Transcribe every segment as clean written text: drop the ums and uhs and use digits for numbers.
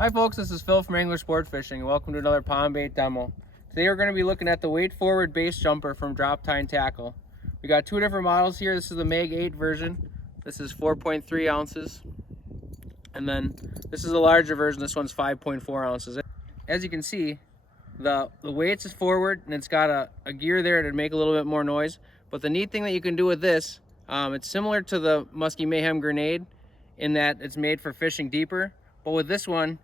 Hi folks, this is Phil from Angler Sportfishing. Welcome to another pond bait demo. Today we're going to be looking at the weight forward base jumper from Drop Tine Tackle. We got two different models here. This is the Meg 8 version. This is 4.3 ounces. And then this is a larger version. This one's 5.4 ounces. As you can see, the weight is forward and it's got a gear there to make a little bit more noise. But the neat thing that you can do with this, it's similar to the Muskie Mayhem grenade in that it's made for fishing deeper. But with this one,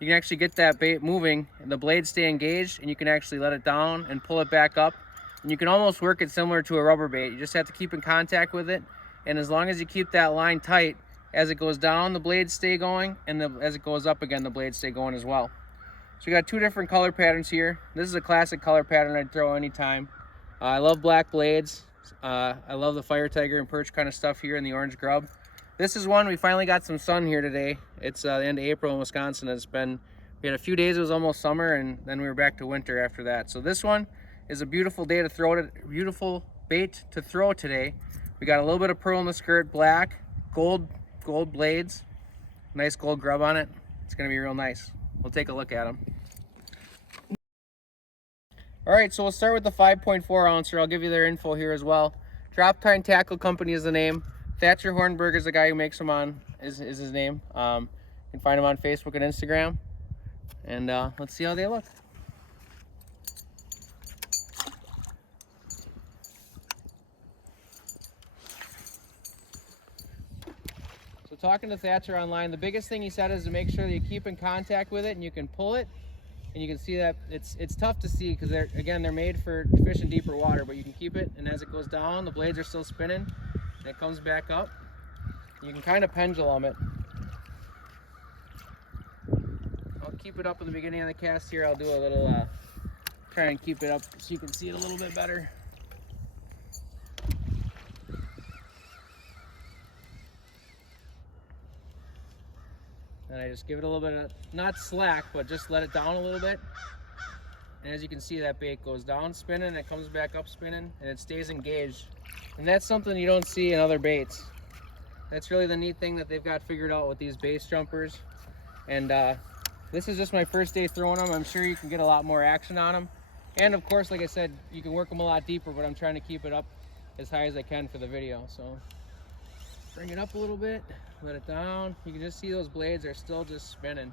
you can actually get that bait moving and the blades stay engaged, and you can actually let it down and pull it back up. And you can almost work it similar to a rubber bait. You just have to keep in contact with it. And as long as you keep that line tight, as it goes down, the blades stay going, and as it goes up again, the blades stay going as well. So we got two different color patterns here. This is a classic color pattern I'd throw anytime. I love black blades. I love the fire tiger and perch kind of stuff here in the orange grub. This is one, we finally got some sun here today. It's the end of April in Wisconsin. We had a few days, it was almost summer, and then we were back to winter after that. So this one is a beautiful day to throw it, beautiful bait to throw today. We got a little bit of pearl in the skirt, black, gold blades, nice gold grub on it. It's gonna be real nice. We'll take a look at them. All right, so we'll start with the 5.4 ouncer. I'll give you their info here as well. Drop Tine Tackle Company is the name. Thatcher Hornberg is the guy who makes them is his name. You can find him on Facebook and Instagram. And let's see how they look. So talking to Thatcher online, the biggest thing he said is to make sure that you keep in contact with it and you can pull it. And you can see that it's tough to see because they're made for fishing deeper water, but you can keep it, and as it goes down, the blades are still spinning. And it comes back up. You can kind of pendulum it. I'll keep it up in the beginning of the cast here. I'll do a little, try and keep it up so you can see it a little bit better. And I just give it a little bit of, not slack, but just let it down a little bit. And as you can see, that bait goes down spinning, it comes back up spinning, and it stays engaged. And that's something you don't see in other baits. That's really the neat thing that they've got figured out with these base jumpers. And this is just my first day throwing them. I'm sure you can get a lot more action on them. And of course, like I said, you can work them a lot deeper, but I'm trying to keep it up as high as I can for the video. So bring it up a little bit, let it down. You can just see those blades are still just spinning.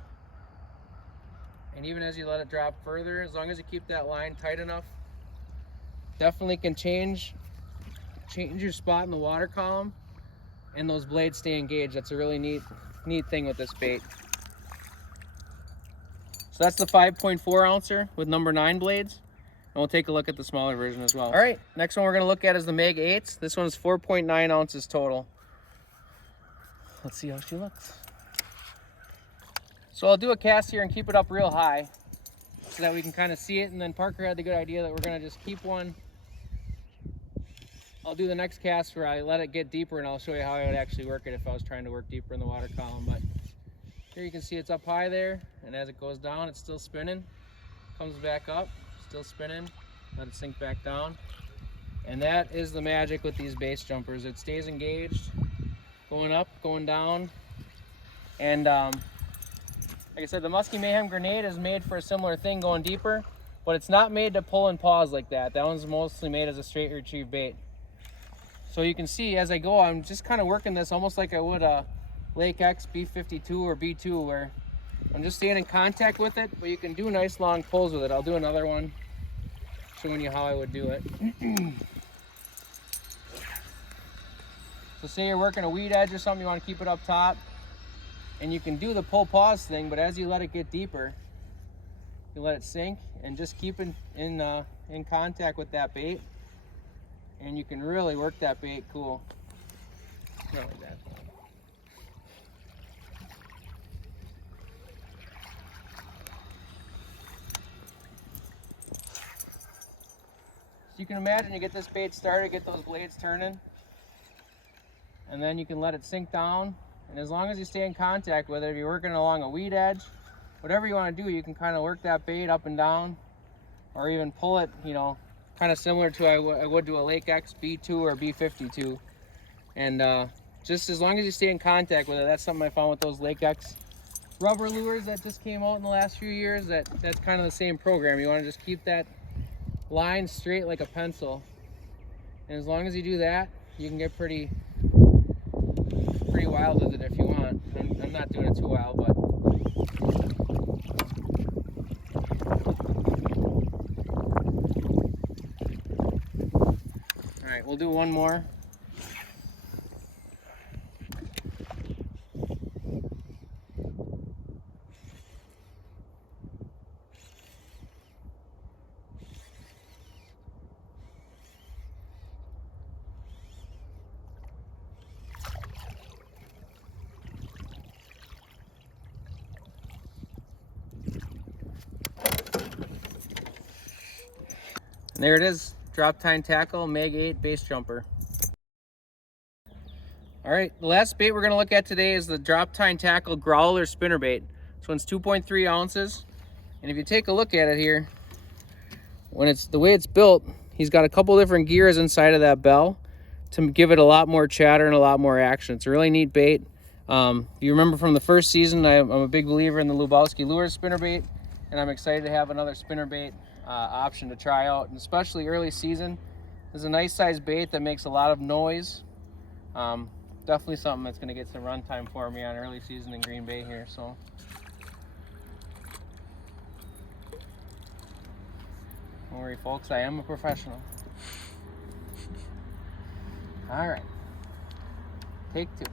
And even as you let it drop further, as long as you keep that line tight enough, definitely can change your spot in the water column, and those blades stay engaged. That's a really neat thing with this bait. So that's the 5.4 ouncer with number 9 blades, and we'll take a look at the smaller version as well. All right, next one we're gonna look at is the Meg 8s. This one's 4.9 ounces total. Let's see how she looks. So I'll do a cast here and keep it up real high so that we can kind of see it, and then Parker had the good idea that we're gonna just keep one. I'll do the next cast where I let it get deeper, and I'll show you how I would actually work it if I was trying to work deeper in the water column. But here you can see it's up high there, and as it goes down, it's still spinning. Comes back up, still spinning, let it sink back down. And that is the magic with these base jumpers. It stays engaged, going up, going down. And like I said, the Muskie Mayhem grenade is made for a similar thing, going deeper, but it's not made to pull and pause like that. That one's mostly made as a straight retrieve bait. So you can see as I go, I'm just kind of working this almost like I would a Lake X B52 or B2, where I'm just staying in contact with it, but you can do nice long pulls with it. I'll do another one showing you how I would do it. So say you're working a weed edge or something, you want to keep it up top, and you can do the pull pause thing, but as you let it get deeper, you let it sink and just keep in contact with that bait. And you can really work that bait cool. Not like that. So you can imagine you get this bait started, get those blades turning, and then you can let it sink down. And as long as you stay in contact with it, if you're working along a weed edge, whatever you want to do, you can kind of work that bait up and down, or even pull it, you know, kind of similar to I would to a Lake X B2 or B52. And just as long as you stay in contact with it, that's something I found with those Lake X rubber lures that just came out in the last few years, that's kind of the same program. You want to just keep that line straight like a pencil, and as long as you do that, you can get pretty wild with it if you want. I'm not doing it too wild, but all right, we'll do one more. And there it is, Drop Tine Tackle, Meg 8 base jumper. All right, the last bait we're gonna look at today is the Drop Tine Tackle Growler spinnerbait. This one's 2.3 ounces. And if you take a look at it here, when it's the way it's built, he's got a couple different gears inside of that bell to give it a lot more chatter and a lot more action. It's a really neat bait. You remember from the first season, I'm a big believer in the Lubowski Lures spinnerbait, and I'm excited to have another spinnerbait option to try out, and especially early season. This is a nice size bait that makes a lot of noise. Definitely something that's going to get some run time for me on early season in Green Bay here. So don't worry, folks, I am a professional. All right, take two.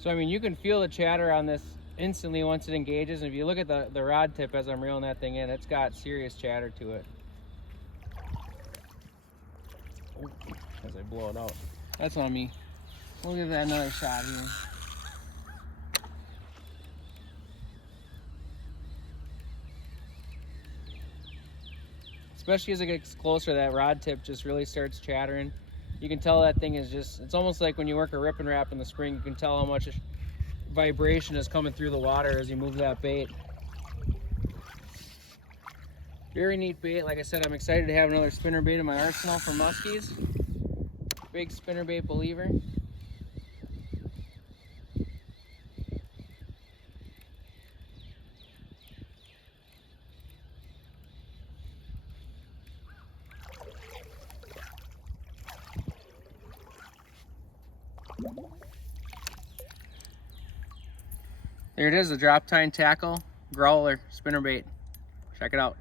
So I mean, you can feel the chatter on this instantly once it engages, and if you look at the rod tip as I'm reeling that thing in, it's got serious chatter to it. Oh, as I blow it out. That's on me. We'll give that another shot here. Especially as it gets closer, that rod tip just really starts chattering. You can tell that thing is just, it's almost like when you work a rip and wrap in the spring, you can tell how much vibration is coming through the water as you move that bait. Very neat bait. Like I said, I'm excited to have another spinnerbait in my arsenal for muskies. Big spinnerbait believer. There it is, the Drop Tine Tackle Growler spinnerbait. Check it out.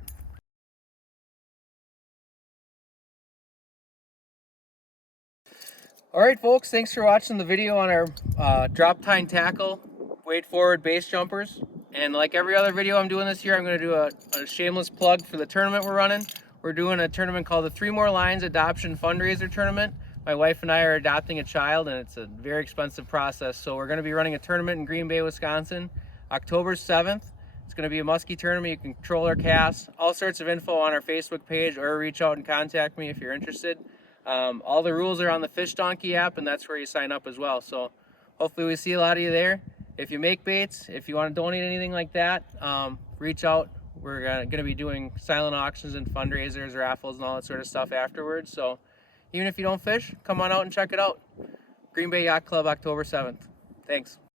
All right, folks, thanks for watching the video on our Drop Tine Tackle wade forward base jumpers. And like every other video I'm doing this year, I'm going to do a shameless plug for the tournament we're running. We're doing a tournament called the 3 More Lines Adoption Fundraiser Tournament. My wife and I are adopting a child, and it's a very expensive process. So we're going to be running a tournament in Green Bay, Wisconsin, October 7th. It's going to be a muskie tournament. You can control our casts, all sorts of info on our Facebook page, or reach out and contact me if you're interested. All the rules are on the Fish Donkey app, and that's where you sign up as well. So hopefully we see a lot of you there. If you make baits, if you want to donate anything like that, reach out. We're going to be doing silent auctions and fundraisers, raffles, and all that sort of stuff afterwards. So even if you don't fish, come on out and check it out. Green Bay Yacht Club, October 7th. Thanks.